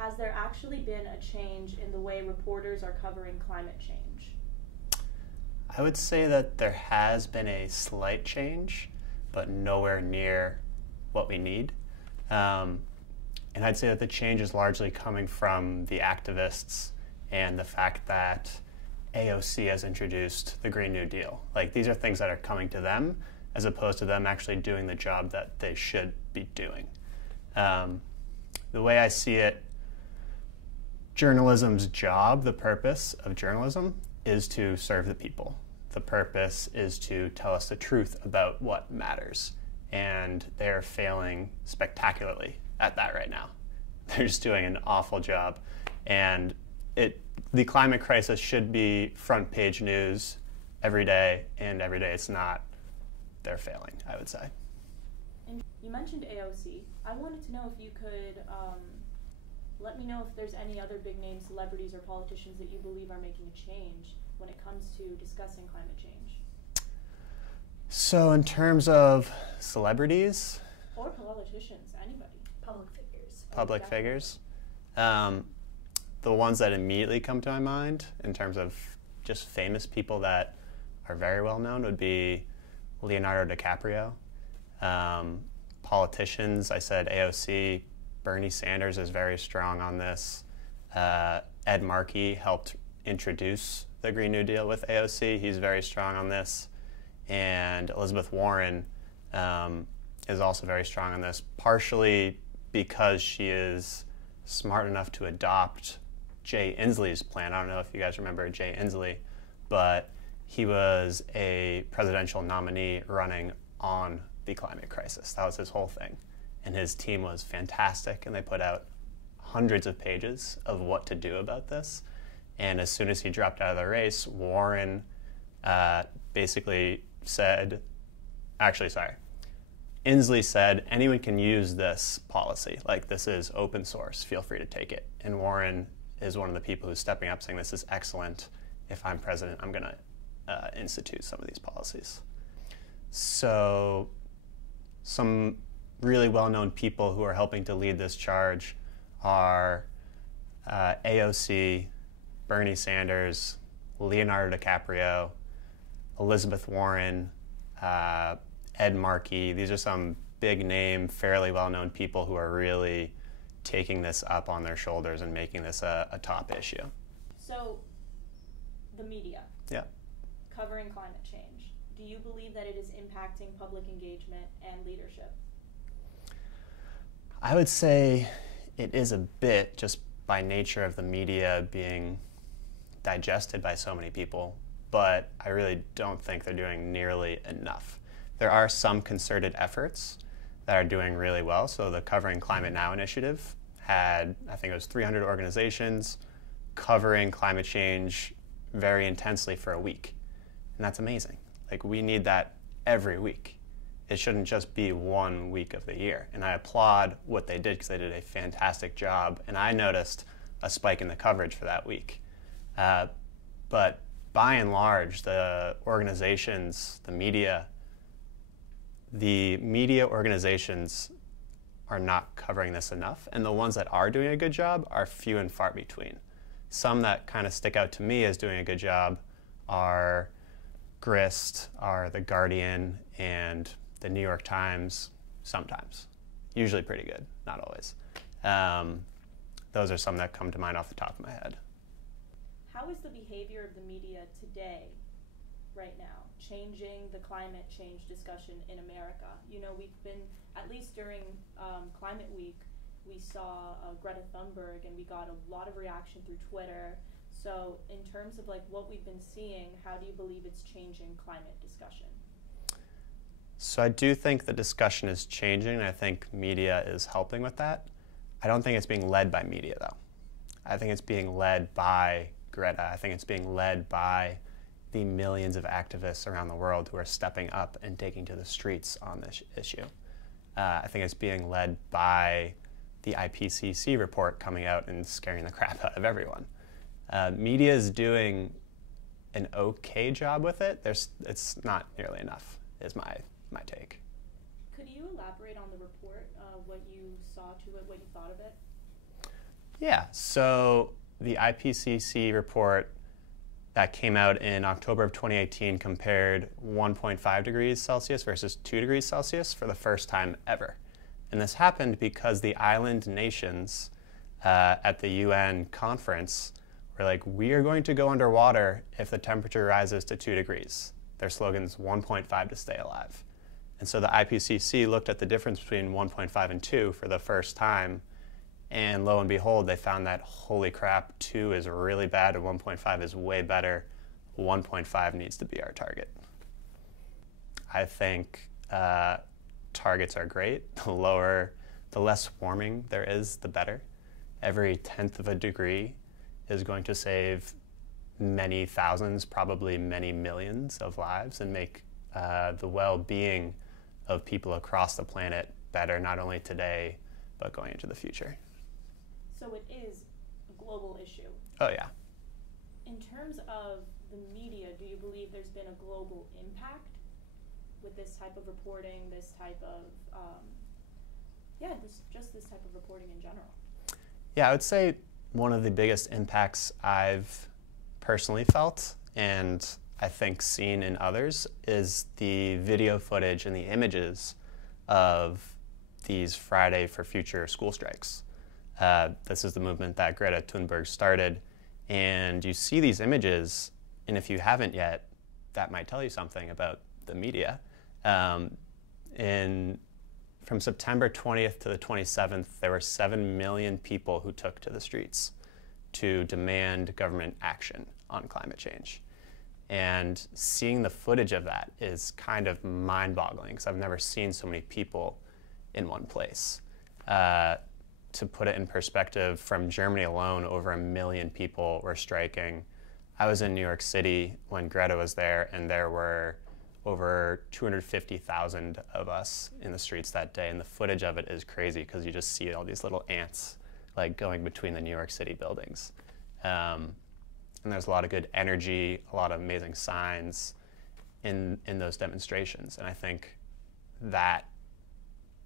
has there actually been a change in the way reporters are covering climate change? I would say that there has been a slight change, but nowhere near what we need. And I'd say that the change is largely coming from the activists and the fact that AOC has introduced the Green New Deal. Like, these are things that are coming to them as opposed to them actually doing the job that they should be doing. The way I see it, journalism's job, the purpose of journalism, is to serve the people. The purpose is to tell us the truth about what matters. And they're failing spectacularly at that right now. They're just doing an awful job. And the climate crisis should be front page news every day, and every day it's not. They're failing, I would say. And you mentioned AOC. I wanted to know if you could let me know if there's any other big name celebrities or politicians that you believe are making a change when it comes to discussing climate change. So in terms of celebrities? Or politicians, anybody. Public figures. Public figures. The ones that immediately come to my mind in terms of just famous people that are very well known would be Leonardo DiCaprio. Politicians, I said AOC. Bernie Sanders is very strong on this. Ed Markey helped introduce the Green New Deal with AOC. He's very strong on this. And Elizabeth Warren is also very strong on this, partially because she is smart enough to adopt Jay Inslee's plan. I don't know if you guys remember Jay Inslee, but he was a presidential nominee running on the climate crisis. That was his whole thing. And his team was fantastic, and they put out hundreds of pages of what to do about this. And as soon as he dropped out of the race, Warren basically said, Inslee said, anyone can use this policy. Like, this is open source, feel free to take it. And Warren is one of the people who's stepping up saying, this is excellent. If I'm president, I'm gonna institute some of these policies. So some really well-known people who are helping to lead this charge are AOC, Bernie Sanders, Leonardo DiCaprio, Elizabeth Warren, Ed Markey. These are some big-name, fairly well-known people who are really taking this up on their shoulders and making this a top issue. So, the media. Yeah. Covering climate change. Do you believe that it is impacting public engagement and leadership? I would say it is a bit, just by nature of the media being digested by so many people, but I really don't think they're doing nearly enough. There are some concerted efforts that are doing really well. So the Covering Climate Now initiative had, I think it was 300 organizations covering climate change very intensely for a week. And that's amazing. Like, we need that every week. It shouldn't just be 1 week of the year. And I applaud what they did because they did a fantastic job. And I noticed a spike in the coverage for that week. But by and large, the organizations, the media organizations are not covering this enough. And the ones that are doing a good job are few and far between. Some that kind of stick out to me as doing a good job are Grist, are The Guardian, and the New York Times, sometimes. Usually pretty good, not always. Those are some that come to mind off the top of my head. How is the behavior of the media today, right now, changing the climate change discussion in America? You know, we've been, at least during Climate Week, we saw Greta Thunberg, and we got a lot of reaction through Twitter. So in terms of like what we've been seeing, how do you believe it's changing climate discussion? So I do think the discussion is changing, and I think media is helping with that. I don't think it's being led by media, though. I think it's being led by Greta. I think it's being led by the millions of activists around the world who are stepping up and taking to the streets on this issue. I think it's being led by the IPCC report coming out and scaring the crap out of everyone. Media is doing an okay job with it. It's not nearly enough, is my take. Could you elaborate on the report, what you saw to it, what you thought of it? Yeah, so the IPCC report that came out in October of 2018 compared 1.5 degrees Celsius versus 2 degrees Celsius for the first time ever. And this happened because the island nations at the UN conference were like, we are going to go underwater if the temperature rises to 2 degrees. Their slogan's 1.5 to stay alive. And so the IPCC looked at the difference between 1.5 and 2 for the first time, and lo and behold, they found that, holy crap, 2 is really bad and 1.5 is way better. 1.5 needs to be our target. I think targets are great. The less warming there is, the better. Every 1/10 of a degree is going to save many thousands, probably many millions of lives, and make the well-being of people across the planet better, not only today, but going into the future. So it is a global issue. Oh, yeah. In terms of the media, do you believe there's been a global impact with this type of reporting, this type of, this type of reporting in general? Yeah, I would say one of the biggest impacts I've personally felt, and I think seen in others, is the video footage and the images of these Friday for Future school strikes. This is the movement that Greta Thunberg started, and you see these images, and if you haven't yet, that might tell you something about the media. From September 20th to the 27th, there were 7 million people who took to the streets to demand government action on climate change. And seeing the footage of that is kind of mind-boggling, because I've never seen so many people in one place. To put it in perspective, from Germany alone, over 1 million people were striking. I was in New York City when Greta was there, and there were over 250,000 of us in the streets that day, and the footage of it is crazy because you just see all these little ants like going between the New York City buildings. And there's a lot of good energy, a lot of amazing signs in those demonstrations. And I think that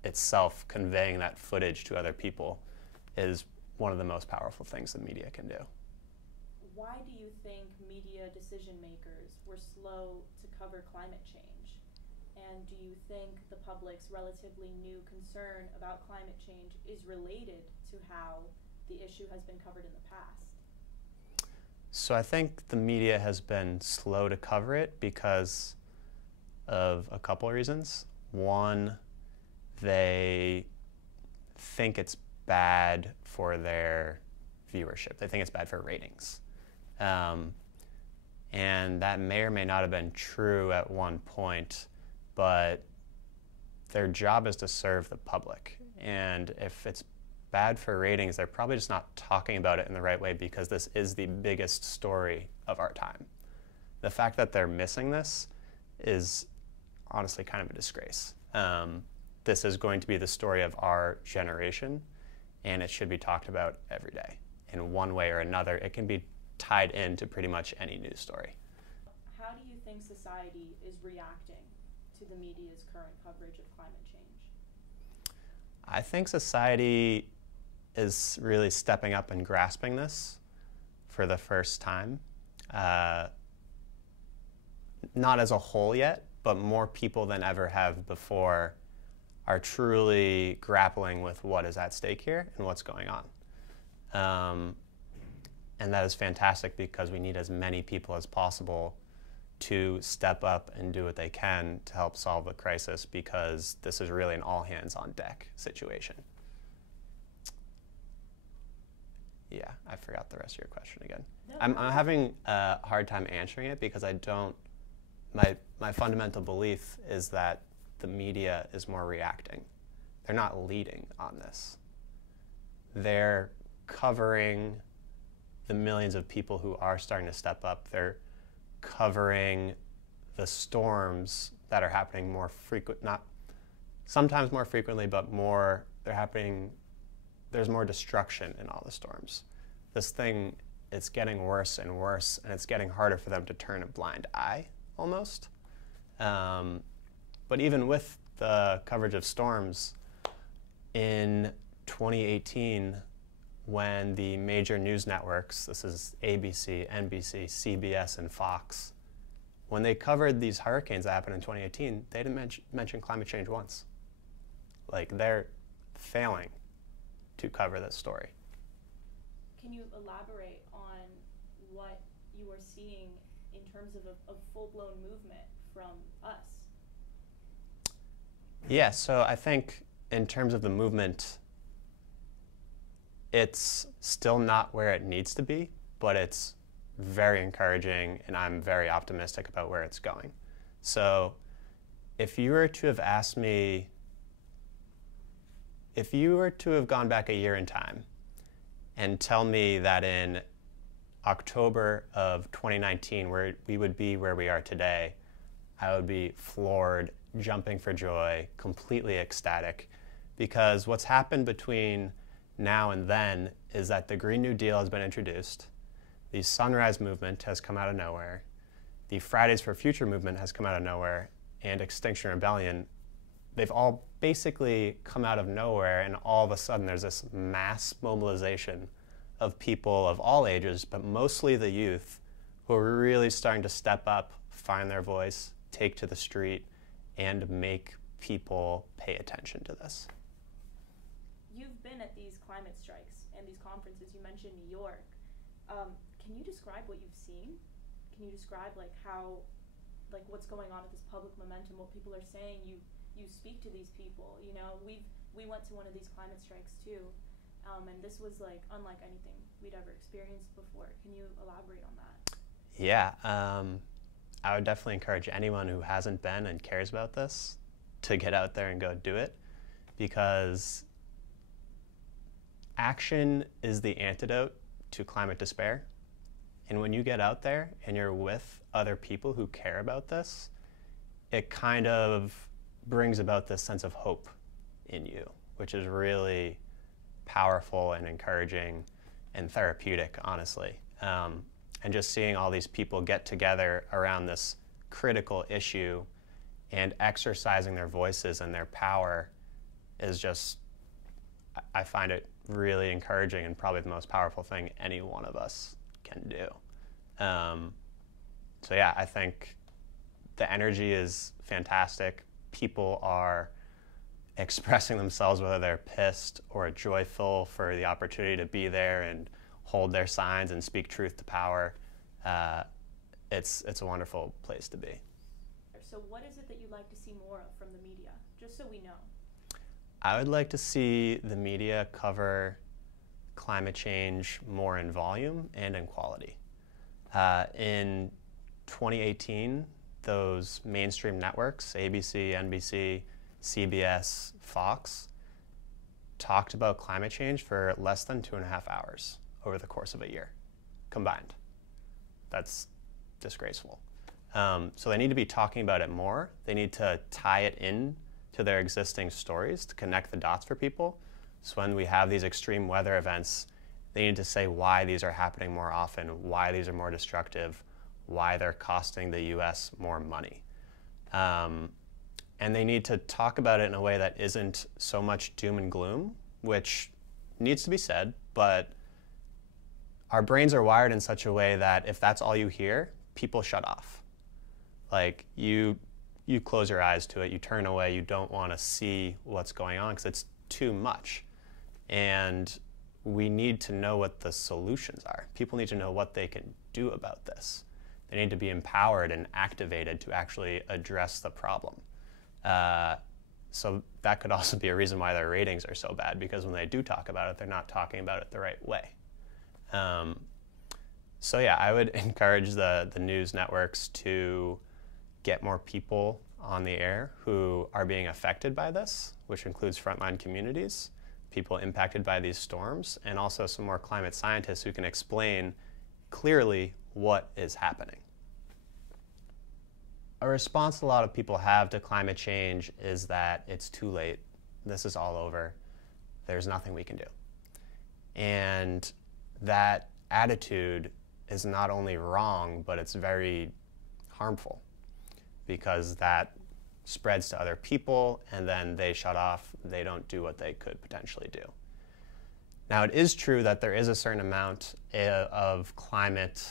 itself, conveying that footage to other people, is one of the most powerful things the media can do. Why do you think media decision makers were slow to cover climate change? And do you think the public's relatively new concern about climate change is related to how the issue has been covered in the past? So I think the media has been slow to cover it because of a couple of reasons. One, they think it's bad for their viewership. They think it's bad for ratings. And that may or may not have been true at one point, but their job is to serve the public. And if it's bad for ratings, they're probably just not talking about it in the right way, because this is the biggest story of our time. The fact that they're missing this is honestly kind of a disgrace. This is going to be the story of our generation, and it should be talked about every day. In one way or another, it can be tied into pretty much any news story. How do you think society is reacting to the media's current coverage of climate change? I think society is really stepping up and grasping this for the first time. Not as a whole yet, but more people than ever have before are truly grappling with what is at stake here and what's going on. And that is fantastic, because we need as many people as possible to step up and do what they can to help solve the crisis, because this is really an all-hands-on-deck situation. Yeah, I forgot the rest of your question again. No. I'm having a hard time answering it, because my fundamental belief is that the media is more reacting. They're not leading on this. They're covering the millions of people who are starting to step up. They're covering the storms that are happening more sometimes more frequently, but they're happening. There's more destruction in all the storms. This thing, it's getting worse and worse, and it's getting harder for them to turn a blind eye, almost. But even with the coverage of storms, in 2018, when the major news networks, this is ABC, NBC, CBS, and Fox, when they covered these hurricanes that happened in 2018, they didn't mention climate change once. Like, they're failing to cover this story. Can you elaborate on what you are seeing in terms of a full-blown movement from us? Yeah, so I think in terms of the movement, it's still not where it needs to be, but it's very encouraging, and I'm very optimistic about where it's going. So if you were to have asked me, if you were to have gone back a year in time and tell me that in October of 2019 we would be where we are today, I would be floored, jumping for joy, completely ecstatic, because what's happened between now and then is that the Green New Deal has been introduced, the Sunrise Movement has come out of nowhere, the Fridays for Future movement has come out of nowhere, and Extinction Rebellion, they've all basically come out of nowhere, and all of a sudden there's this mass mobilization of people of all ages, but mostly the youth, who are really starting to step up, find their voice, take to the street, and make people pay attention to this. You've been at these climate strikes and these conferences. You mentioned New York. Can you describe what you've seen? Can you describe what's going on with this public momentum, what people are saying? You speak to these people. You know, we went to one of these climate strikes too, and this was unlike anything we'd ever experienced before. Can you elaborate on that? Yeah, I would definitely encourage anyone who hasn't been and cares about this to get out there and go do it, because action is the antidote to climate despair. And when you get out there and you're with other people who care about this, it kind of brings about this sense of hope in you, which is really powerful and encouraging and therapeutic, honestly. And just seeing all these people get together around this critical issue and exercising their voices and their power is just, I find it really encouraging and probably the most powerful thing any one of us can do. So yeah, I think the energy is fantastic. People are expressing themselves, whether they're pissed or joyful for the opportunity to be there and hold their signs and speak truth to power. It's a wonderful place to be. So what is it that you'd like to see more of from the media, just so we know? I would like to see the media cover climate change more in volume and in quality. In 2018, those mainstream networks, ABC, NBC, CBS, Fox, talked about climate change for less than 2.5 hours over the course of a year, combined. That's disgraceful. So they need to be talking about it more. They need to tie it in to their existing stories to connect the dots for people. So when we have these extreme weather events, they need to say why these are happening more often, why these are more destructive, why they're costing the US more money. And they need to talk about it in a way that isn't so much doom and gloom, which needs to be said, but our brains are wired in such a way that if that's all you hear, people shut off. Like, you close your eyes to it, you turn away, you don't want to see what's going on because it's too much. And we need to know what the solutions are. People need to know what they can do about this. They need to be empowered and activated to actually address the problem. So that could also be a reason why their ratings are so bad, because when they do talk about it, they're not talking about it the right way. So yeah, I would encourage the news networks to get more people on the air who are being affected by this, which includes frontline communities, people impacted by these storms, and also some more climate scientists who can explain clearly what is happening. A response a lot of people have to climate change is that it's too late, this is all over, there's nothing we can do. And that attitude is not only wrong, but it's very harmful, because that spreads to other people and then they shut off, they don't do what they could potentially do. Now, it is true that there is a certain amount of climate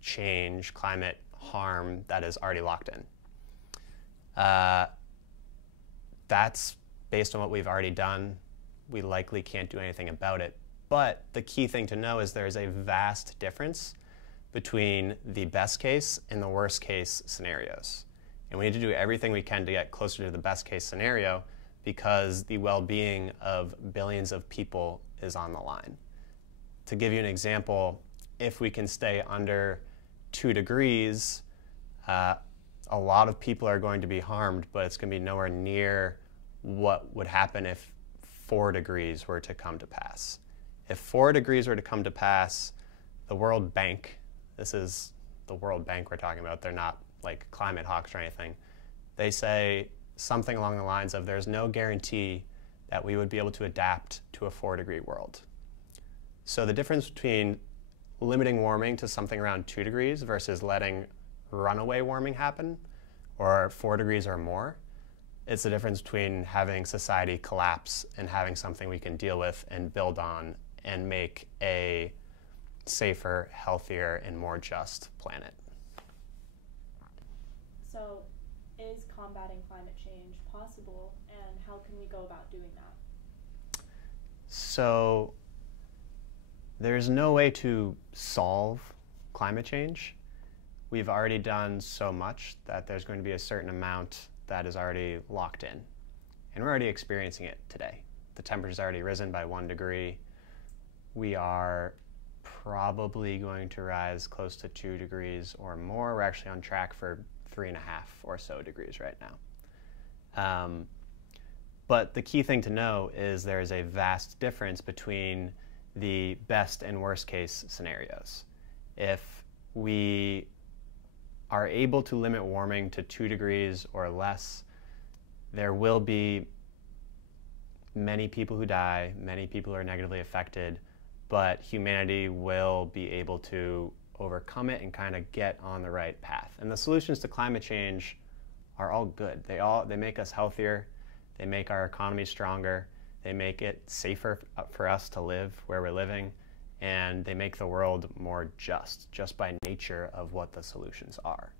change, climate harm that is already locked in. That's based on what we've already done. We likely can't do anything about it. But the key thing to know is there is a vast difference between the best case and the worst case scenarios. And we need to do everything we can to get closer to the best case scenario because the well-being of billions of people is on the line. To give you an example, if we can stay under 2 degrees, a lot of people are going to be harmed, but it's going to be nowhere near what would happen if 4 degrees were to come to pass. If 4 degrees were to come to pass, the World Bank, this is the World Bank we're talking about, they're not like climate hawks or anything, they say something along the lines of there's no guarantee that we would be able to adapt to a 4-degree world. So the difference between limiting warming to something around 2 degrees versus letting runaway warming happen, or 4 degrees or more, it's the difference between having society collapse and having something we can deal with and build on and make a safer, healthier, and more just planet. So, is combating climate change possible, and how can we go about doing that? So, there's no way to solve climate change. We've already done so much that there's going to be a certain amount that is already locked in. And we're already experiencing it today. The temperature's already risen by 1 degree. We are probably going to rise close to 2 degrees or more. We're actually on track for 3.5 or so degrees right now. But the key thing to know is there is a vast difference between the best and worst case scenarios. If we are able to limit warming to 2 degrees or less, there will be many people who die, many people are negatively affected, but humanity will be able to overcome it and kind of get on the right path. And the solutions to climate change are all good. They make us healthier, they make our economy stronger, they make it safer for us to live where we're living, and they make the world more just by nature of what the solutions are.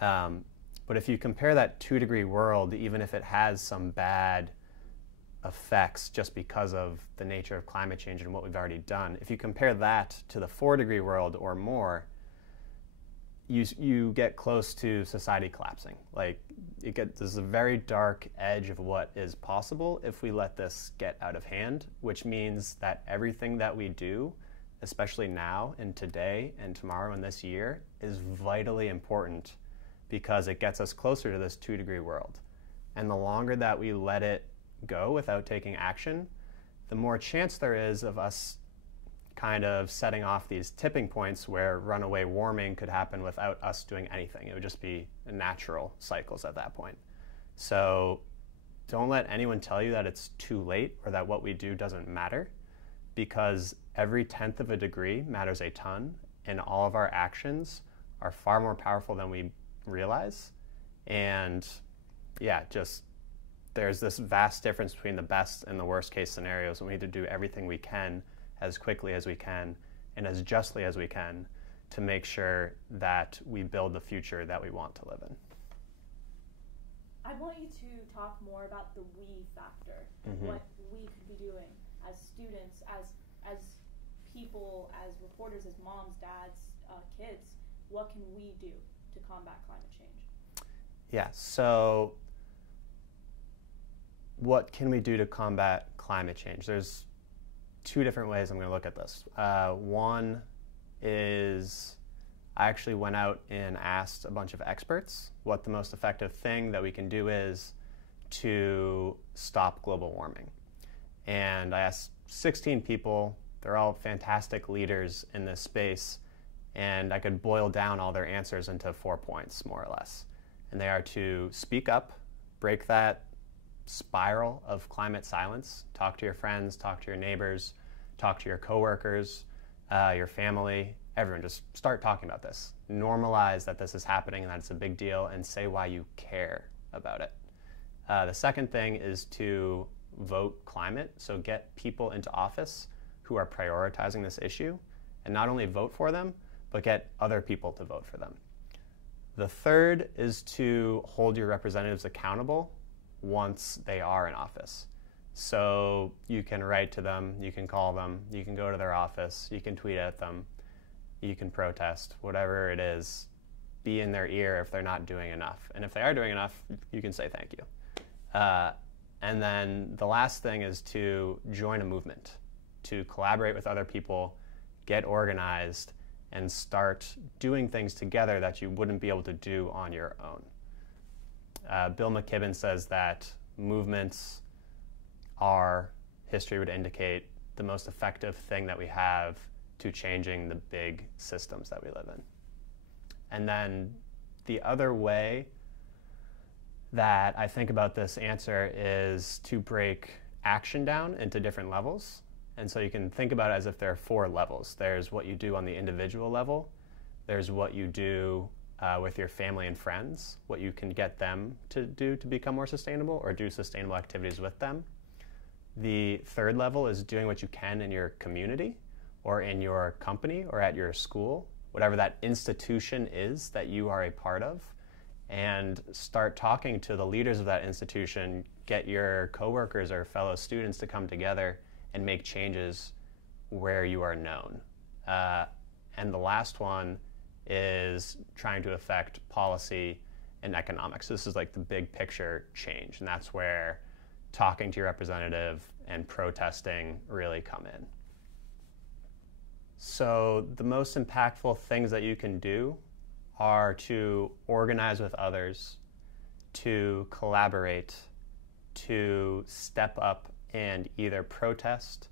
But if you compare that 2-degree world, even if it has some bad effects just because of the nature of climate change and what we've already done, if you compare that to the 4-degree world or more, you get close to society collapsing. Like, there's a very dark edge of what is possible if we let this get out of hand, which means that everything that we do, especially now and today and tomorrow and this year, is vitally important because it gets us closer to this 2-degree world. And the longer that we let it go without taking action, the more chance there is of us kind of setting off these tipping points where runaway warming could happen without us doing anything. It would just be natural cycles at that point. So don't let anyone tell you that it's too late or that what we do doesn't matter, because every 1/10 of a degree matters a ton, and all of our actions are far more powerful than we realize. And yeah, just there's this vast difference between the best and the worst case scenarios, and we need to do everything we can as quickly as we can and as justly as we can to make sure that we build the future that we want to live in. I want you to talk more about the we factor, what we could be doing as students, as people, as reporters, as moms, dads, kids. What can we do to combat climate change? Yeah, so what can we do to combat climate change? There's 2 different ways I'm going to look at this. One is I actually went out and asked a bunch of experts what the most effective thing that we can do is to stop global warming. And I asked 16 people. They're all fantastic leaders in this space, and I could boil down all their answers into 4 points, more or less. And they are to speak up, break that spiral of climate silence, talk to your friends, talk to your neighbors, talk to your coworkers, your family, everyone. Just start talking about this. Normalize that this is happening and that it's a big deal, and say why you care about it. The second thing is to vote climate, so get people into office who are prioritizing this issue, and not only vote for them, but get other people to vote for them. The third is to hold your representatives accountable once they are in office. So you can write to them, you can call them, you can go to their office, you can tweet at them, you can protest, whatever it is. Be in their ear if they're not doing enough. And if they are doing enough, you can say thank you. And then the last thing is to join a movement, to collaborate with other people, get organized, and start doing things together that you wouldn't be able to do on your own. Bill McKibben says that movements are, history would indicate, the most effective thing that we have to changing the big systems that we live in. And then the other way that I think about this answer is to break action down into different levels. And so you can think about it as if there are 4 levels. There's what you do on the individual level. There's what you do with your family and friends, what you can get them to do to become more sustainable or do sustainable activities with them. The third level is doing what you can in your community or in your company or at your school, whatever that institution is that you are a part of, and start talking to the leaders of that institution, get your coworkers or fellow students to come together and make changes where you are known. And the last one is trying to affect policy and economics. This is like the big picture change, and that's where talking to your representative and protesting really come in. So the most impactful things that you can do are to organize with others, to collaborate, to step up and either protest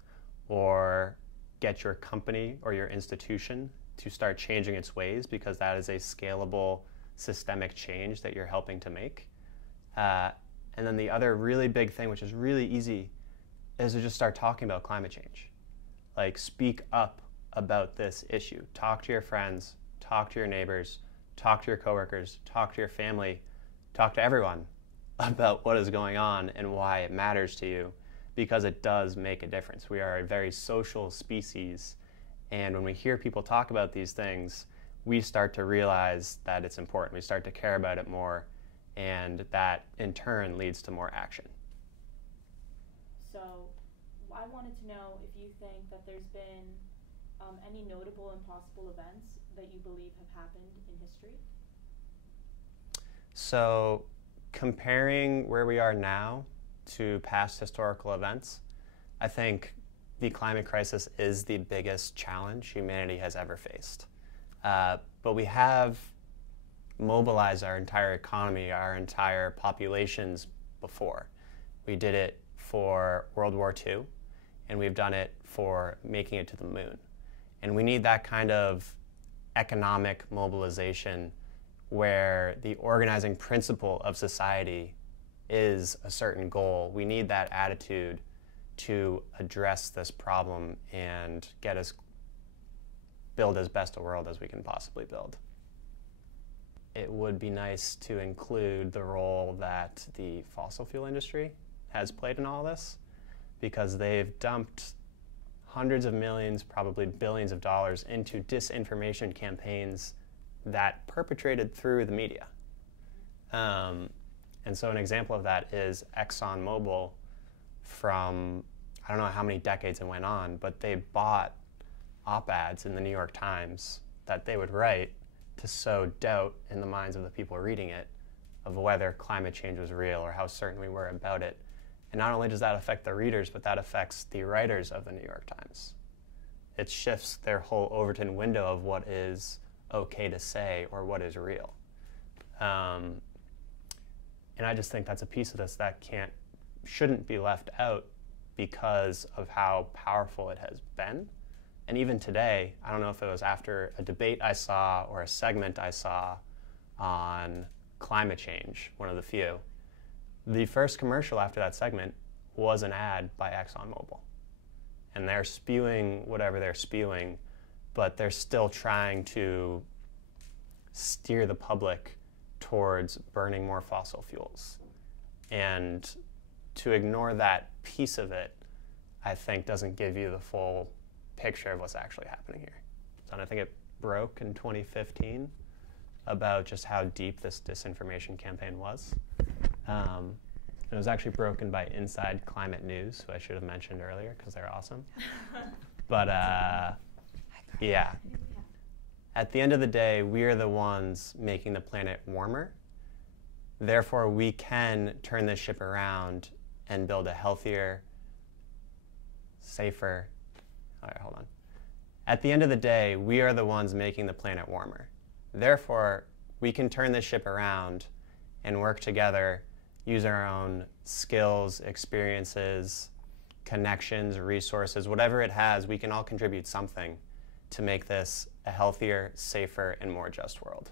or get your company or your institution to start changing its ways, because that is a scalable systemic change that you're helping to make. And then the other really big thing, which is really easy, is to just start talking about climate change. Like, speak up about this issue. Talk to your friends, talk to your neighbors, talk to your coworkers, talk to your family, talk to everyone about what is going on and why it matters to you, because it does make a difference. We are a very social species, and when we hear people talk about these things, we start to realize that it's important. We start to care about it more, and that in turn leads to more action. So I wanted to know if you think that there's been any notable and possible events that you believe have happened in history? So comparing where we are now to past historical events, I think the climate crisis is the biggest challenge humanity has ever faced. But we have mobilized our entire economy, our entire populations before. We did it for World War II, and we've done it for making it to the moon. And we need that kind of economic mobilization where the organizing principle of society is a certain goal. We need that attitude to address this problem and get us build as best a world as we can possibly build. It would be nice to include the role that the fossil fuel industry has played in all this, because they've dumped hundreds of millions, probably billions of dollars into disinformation campaigns that perpetrated through the media. And so an example of that is ExxonMobil from, I don't know how many decades it went on, but they bought op-eds in the New York Times that they would write to sow doubt in the minds of the people reading it of whether climate change was real or how certain we were about it. And not only does that affect the readers, but that affects the writers of the New York Times. It shifts their whole Overton window of what is okay to say or what is real. And I just think that's a piece of this that shouldn't be left out because of how powerful it has been. And even today, I don't know if it was after a debate I saw or a segment I saw on climate change, one of the few, the first commercial after that segment was an ad by ExxonMobil. And they're spewing whatever they're spewing, but they're still trying to steer the public towards burning more fossil fuels. And to ignore that piece of it, I think, doesn't give you the full picture of what's actually happening here. So, and I think it broke in 2015 about just how deep this disinformation campaign was. It was actually broken by Inside Climate News, who I should have mentioned earlier because they're awesome. But yeah, at the end of the day, we are the ones making the planet warmer. Therefore, we can turn this ship around and build a healthier, safer, all right, hold on. At the end of the day, we are the ones making the planet warmer. Therefore, we can turn this ship around and work together, use our own skills, experiences, connections, resources, whatever it has, we can all contribute something to make this a healthier, safer, and more just world.